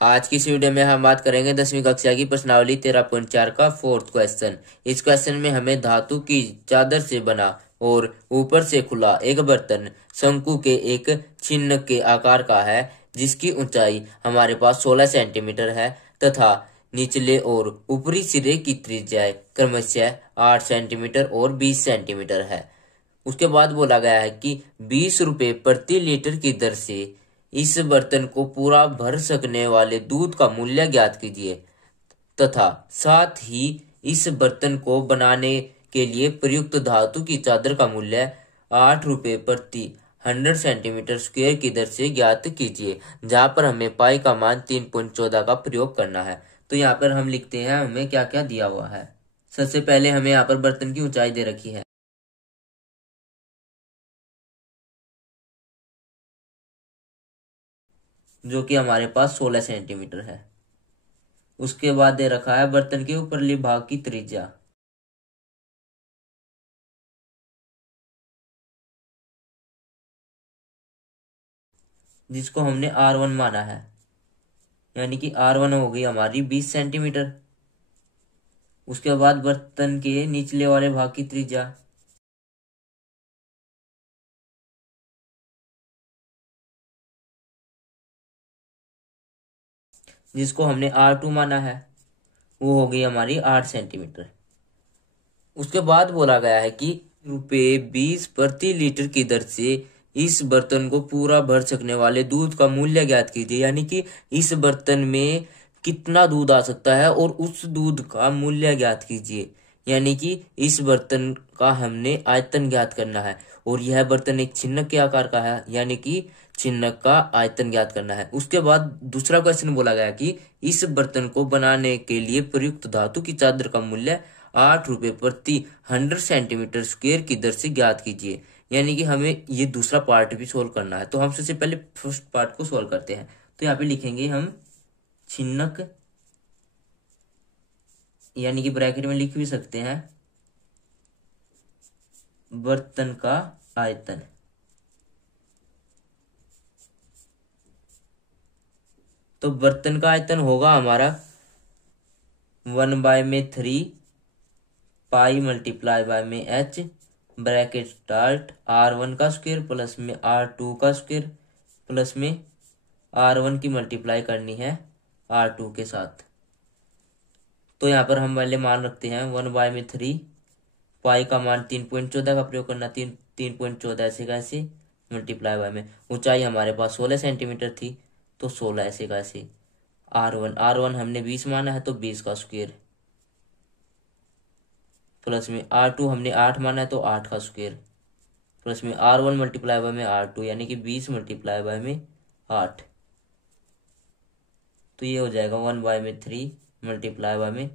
आज की इस वीडियो में हम बात करेंगे 10वीं कक्षा की प्रश्नावली 13.4 का फोर्थ क्वेश्चन। इस क्वेश्चन में हमें धातु की चादर से बना और ऊपर से खुला एक बर्तन शंकु के एक चिन्ह के आकार का है, जिसकी ऊंचाई हमारे पास 16 सेंटीमीटर है तथा निचले और ऊपरी सिरे की त्रिज्या क्रमशः 8 सेंटीमीटर और 20 सेंटीमीटर है। उसके बाद बोला गया है कि 20 रुपए प्रति लीटर की दर से इस बर्तन को पूरा भर सकने वाले दूध का मूल्य ज्ञात कीजिए तथा साथ ही इस बर्तन को बनाने के लिए प्रयुक्त धातु की चादर का मूल्य 8 रुपए प्रति 100 सेंटीमीटर स्क्वायर की दर से ज्ञात कीजिए। जहां पर हमें पाई का मान 3.14 का प्रयोग करना है। तो यहाँ पर हम लिखते हैं हमें क्या क्या दिया हुआ है। सबसे पहले हमें यहाँ पर बर्तन की ऊंचाई दे रखी है, जो कि हमारे पास 16 सेंटीमीटर है। उसके बाद दे रखा है बर्तन के ऊपरली भाग की त्रिज्या, जिसको हमने R1 माना है, यानी कि R1 हो गई हमारी 20 सेंटीमीटर। उसके बाद बर्तन के निचले वाले भाग की त्रिज्या, जिसको हमने R2 माना है, वो हो गई हमारी 8 सेंटीमीटर। उसके बाद बोला गया है कि ₹20 प्रति लीटर की दर से इस बर्तन को पूरा भर सकने वाले दूध का मूल्य ज्ञात कीजिए, यानी कि इस बर्तन में कितना दूध आ सकता है और उस दूध का मूल्य ज्ञात कीजिए। यानी कि इस बर्तन का हमने आयतन ज्ञात करना है और यह बर्तन एक छिन्नक के आकार का है, यानी कि छिन्नक का आयतन ज्ञात करना है। उसके बाद दूसरा क्वेश्चन बोला गया कि इस बर्तन को बनाने के लिए प्रयुक्त धातु की चादर का मूल्य 8 रुपए प्रति 100 सेंटीमीटर स्क्वायर की दर से ज्ञात कीजिए। यानी कि हमें ये दूसरा पार्ट भी सोल्व करना है। तो हम सबसे पहले फर्स्ट पार्ट को सोल्व करते हैं। तो यहाँ पे लिखेंगे हम छिन्नक, यानी कि ब्रैकेट में लिख भी सकते हैं बर्तन का आयतन। तो बर्तन का आयतन होगा हमारा 1/3 पाई मल्टीप्लाई बाय में h ब्रैकेट स्टार्ट R1 का स्क्वायर प्लस में R2 का स्क्वायर प्लस में R1 की मल्टीप्लाई करनी है R2 के साथ। तो यहाँ पर हम पहले मान रखते हैं 1/3 पाई का मान 3.14 का प्रयोग करना, 3.14 ऐसे कैसे मल्टीप्लाई बाय में ऊंचाई हमारे पास 16 सेंटीमीटर थी, तो 16 ऐसे कैसे R1 हमने 20 माना है तो 20 का स्क्वायर प्लस में R2 हमने 8 माना है तो 8 का स्क्वायर प्लस में R1 मल्टीप्लाई बाय में R2, यानी कि 20 मल्टीप्लाई बाय में 8। तो ये हो जाएगा 1/3 मल्टीप्लाई बाय में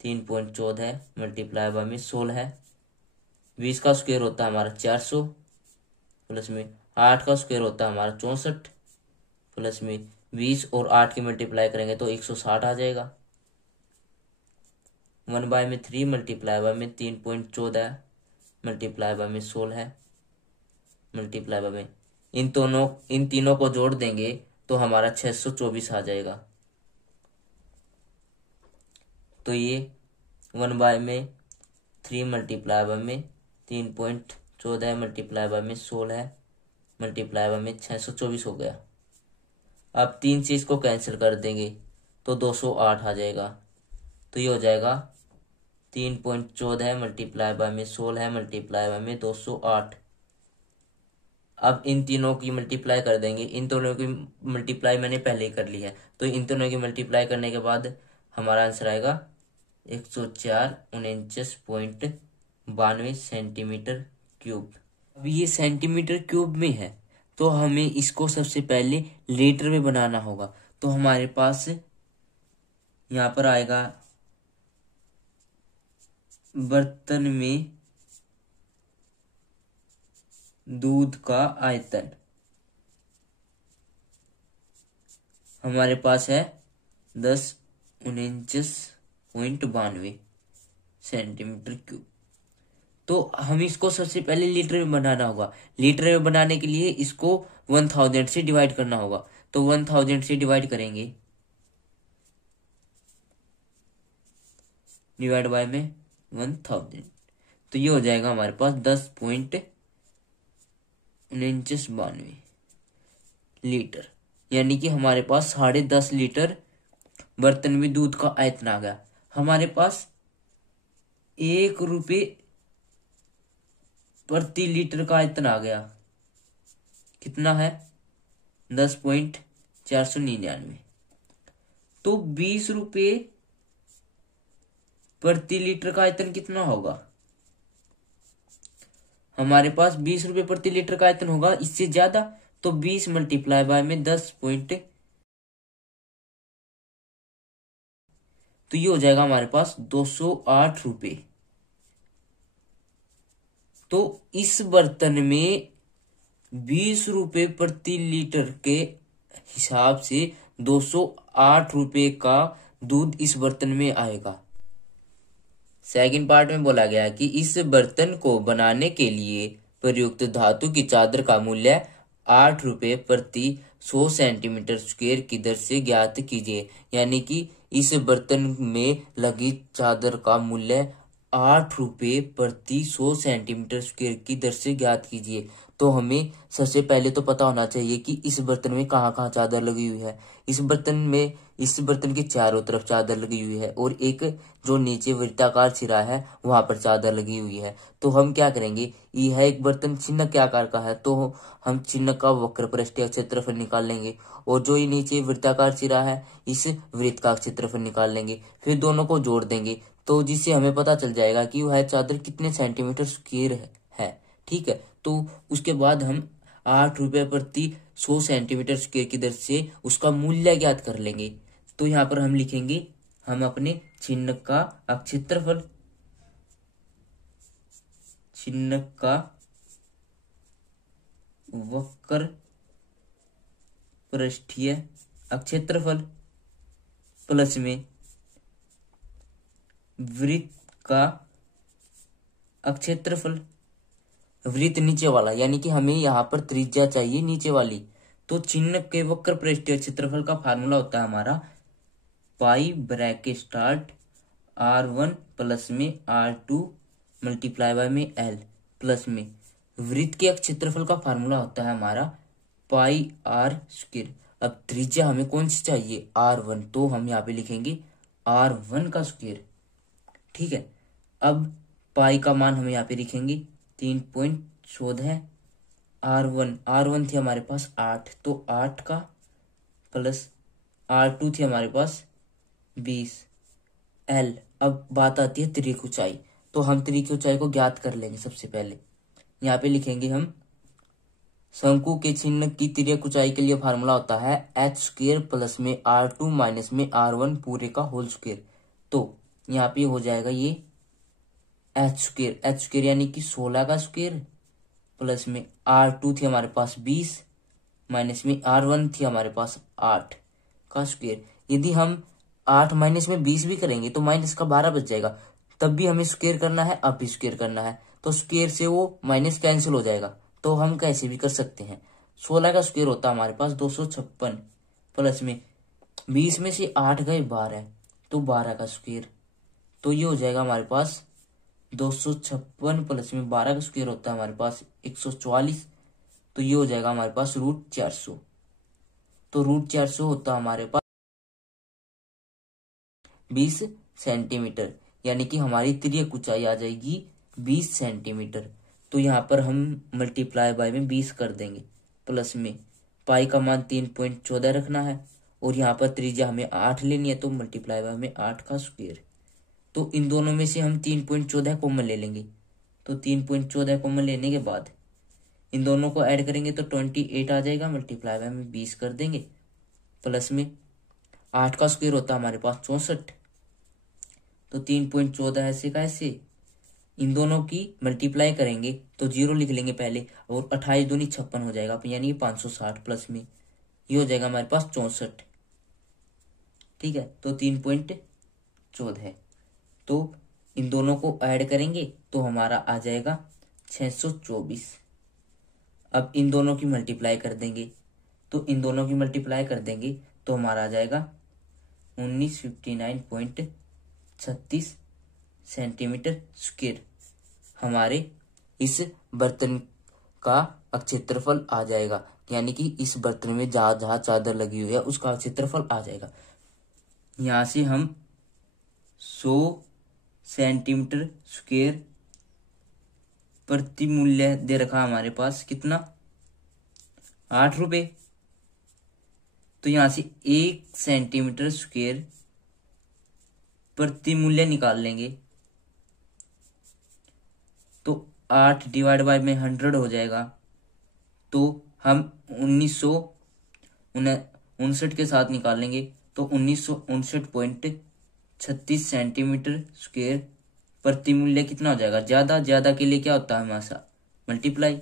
3.14 मल्टीप्लाई बाय में 16 है। 20 का स्क्वायर होता है हमारा 400 प्लस में 8 का स्क्वायर होता है हमारा 64 प्लस में 20 और 8 की मल्टीप्लाई करेंगे तो 160 आ जाएगा। 1/3 मल्टीप्लाई बाय में 3.14 मल्टीप्लाई बाय में 16 है मल्टीप्लाई बाय में इन तीनों को जोड़ देंगे तो हमारा 624 आ जाएगा। तो ये 1/3 मल्टीप्लाई बाय में 3.14 मल्टीप्लाई बाय में 16 मल्टीप्लाई बाय में 624 हो गया। अब 3 से इसको कैंसिल कर देंगे तो 208 आ जाएगा। तो ये हो जाएगा 3.14 मल्टीप्लाई बाय में 16 मल्टीप्लाई बाय में 208। अब इन तीनों की मल्टीप्लाई कर देंगे। इन दोनों की मल्टीप्लाई मैंने पहले ही कर ली है, तो इन दोनों की मल्टीप्लाई करने के बाद हमारा आंसर आएगा 104.49 सेंटीमीटर क्यूब। अब ये सेंटीमीटर क्यूब में है तो हमें इसको सबसे पहले लीटर में बनाना होगा। तो हमारे पास यहाँ पर आएगा बर्तन में दूध का आयतन हमारे पास है 10.49 सेंटीमीटर क्यूब। तो हम इसको सबसे पहले लीटर में बनाना होगा। लीटर में बनाने के लिए इसको 1000 से डिवाइड करना होगा। तो 1000 से डिवाइड करेंगे डिवाइड बाय में 1000, तो ये हो जाएगा हमारे पास 10.49 लीटर, यानी कि हमारे पास 10.5 लीटर बर्तन में दूध का आयतन आ गया। हमारे पास 1 रुपये प्रति लीटर का आयतन आ गया, कितना है 10.499। तो 20 रुपये प्रति लीटर का आयतन कितना होगा, हमारे पास 20 रुपये प्रति लीटर का आयतन होगा, इससे ज्यादा, तो 20 मल्टीप्लाई बाय में 10 तो ये हो जाएगा हमारे पास 208 रुपये। तो इस बर्तन में 20 रुपये प्रति लीटर के हिसाब से 208 रुपये का दूध इस बर्तन में आएगा। सेकंड पार्ट में बोला गया कि इस बर्तन को बनाने के लिए प्रयुक्त धातु की चादर का मूल्य 8 रुपये प्रति 100 सेंटीमीटर स्क्वायर की दर से ज्ञात कीजिए, यानी कि इस बर्तन में लगी चादर का मूल्य 8 रुपये प्रति 100 सेंटीमीटर स्क्वायर की दर से ज्ञात कीजिए। तो हमें सबसे पहले तो पता होना चाहिए कि इस बर्तन में कहाँ कहाँ चादर लगी हुई है। इस बर्तन के चारों तरफ चादर लगी हुई है और एक जो नीचे वृत्ताकार सिरा है वहां पर चादर लगी हुई है। तो हम क्या करेंगे, यह एक बर्तन चिन्ह के आकार का है, तो हम चिन्ह का वक्र पृष्ठीय क्षेत्रफल निकाल लेंगे, और जो ये नीचे वृत्ताकार सिरा है इस वृत्त का क्षेत्रफल निकाल लेंगे, फिर दोनों को जोड़ देंगे, तो जिससे हमें पता चल जाएगा कि वह चादर कितने सेंटीमीटर स्क्वायर है। ठीक है, तो उसके बाद हम 8 रुपये प्रति 100 सेंटीमीटर स्क्वायर की दर से उसका मूल्य ज्ञात कर लेंगे। तो यहाँ पर हम लिखेंगे, हम अपने चिन्ह का क्षेत्रफल, चिन्ह का वक्र पृष्ठीय क्षेत्रफल प्लस में वृत्त का क्षेत्रफल, वृत्त नीचे वाला, यानी कि हमें यहाँ पर त्रिज्या चाहिए नीचे वाली। तो चिन्ह के वक्र पृष्ठीय क्षेत्रफल का फार्मूला होता है हमारा पाई ब्रैकेट स्टार्ट R1 प्लस में R2 मल्टीप्लाई बाय में L प्लस में वृत्त के क्षेत्रफल का फार्मूला होता है हमारा पाई R स्क्वायर। अब त्रिज्या हमें कौन सी चाहिए, R1, तो हम यहाँ पे लिखेंगे R1 का स्क्वायर। ठीक है, अब पाई का मान हम यहाँ पे लिखेंगे 3.14, R1 थी हमारे पास 8, तो 8 का प्लस R2 थी हमारे पास 20, L। अब बात आती है त्रिक ऊंचाई, तो हम त्रिक ऊंचाई को ज्ञात कर लेंगे। सबसे पहले यहाँ पे लिखेंगे हम शंकु के चिन्ह की तिर्यक ऊंचाई के लिए फार्मूला होता है h स्क्वायर प्लस में R2 माइनस में R1 पूरे का होल स्क्वायर। तो यहाँ पे हो जाएगा ये h स्क्वायर यानी कि 16 का स्क्वायर प्लस में R2 थी हमारे पास 20 माइनस में R1 थी हमारे पास 8 का स्क्वायर। यदि हम 8 माइनस में 20 भी करेंगे तो माइनस का 12 बच जाएगा, तब भी हमें स्क्वायर करना है, अब भी स्क्वायर करना है, तो स्क्वायर से वो माइनस कैंसिल हो जाएगा। तो हम कैसे भी कर सकते हैं, 16 का स्क्वायर होता है हमारे पास 256 प्लस में 20 में से 8 गए 12, तो 12 का स्क्वायर, तो ये हो जाएगा हमारे पास 256 प्लस में 12 का स्क्वायर होता है हमारे पास 144, तो ये हो जाएगा हमारे पास √400। तो √400 होता है हमारे पास 20 सेंटीमीटर, यानी कि हमारी तिर्यक ऊंचाई आ जाएगी 20 सेंटीमीटर। तो यहाँ पर हम मल्टीप्लाई बाय में 20 कर देंगे, प्लस में पाई का मान 3.14 रखना है, और यहाँ पर त्रिज्या हमें 8 लेनी है, तो मल्टीप्लाई बाय में 8 का स्क्वायर। तो इन दोनों में से हम 3.14 कॉमन ले लेंगे, तो 3.14 कॉमन लेने के बाद इन दोनों को ऐड करेंगे तो 28 आ जाएगा, मल्टीप्लाई बाय में 20 कर देंगे, प्लस में 8 का स्क्वायर होता है हमारे पास 64, तो 3.14 ऐसे का ऐसे, इन दोनों की मल्टीप्लाई करेंगे तो 0 लिख लेंगे पहले, और 28 दूनी 56 हो जाएगा, यानी 560 प्लस में ये हो जाएगा हमारे पास 64। ठीक है, तो 3.14 है, तो इन दोनों को ऐड करेंगे तो हमारा आ जाएगा 624। अब इन दोनों की मल्टीप्लाई कर देंगे, तो इन दोनों की मल्टीप्लाई कर देंगे तो हमारा आ जाएगा 1959.36 सेंटीमीटर स्क्वायर हमारे इस बर्तन का क्षेत्रफल आ जाएगा, यानी कि इस बर्तन में जहां जहां चादर लगी हुई है उसका क्षेत्रफल आ जाएगा। यहां से हम 100 सेंटीमीटर स्क्वायर प्रति मूल्य दे रखा हमारे पास कितना, 8 रुपए। तो यहां से 1 सेंटीमीटर स्क्वायर प्रति मूल्य निकाल लेंगे, तो 8 डिवाइड बाय में 100 हो जाएगा। तो हम 1959 के साथ निकाल लेंगे, तो 1959.36 सेंटीमीटर स्क्वायर प्रति मूल्य कितना हो जाएगा। ज्यादा ज्यादा के लिए क्या होता है हमारा मल्टीप्लाई,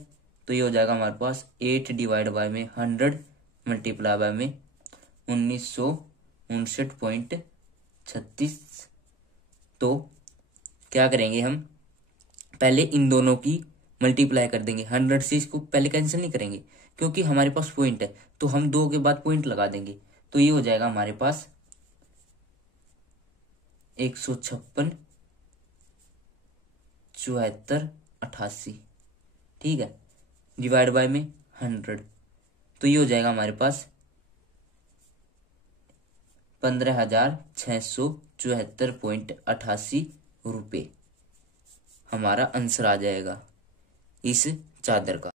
तो ये हो जाएगा हमारे पास 8 डिवाइड बाय में 100 मल्टीप्लाई बाय में 1959.36। तो क्या करेंगे हम, पहले इन दोनों की मल्टीप्लाई कर देंगे। 100 से इसको पहले कैंसिल नहीं करेंगे क्योंकि हमारे पास पॉइंट है, तो हम 2 के बाद पॉइंट लगा देंगे। तो ये हो जाएगा हमारे पास 156, 74, 88, ठीक है, डिवाइड बाय में 100। तो ये हो जाएगा हमारे पास 15,674.88 रुपये हमारा आंसर आ जाएगा इस चादर का।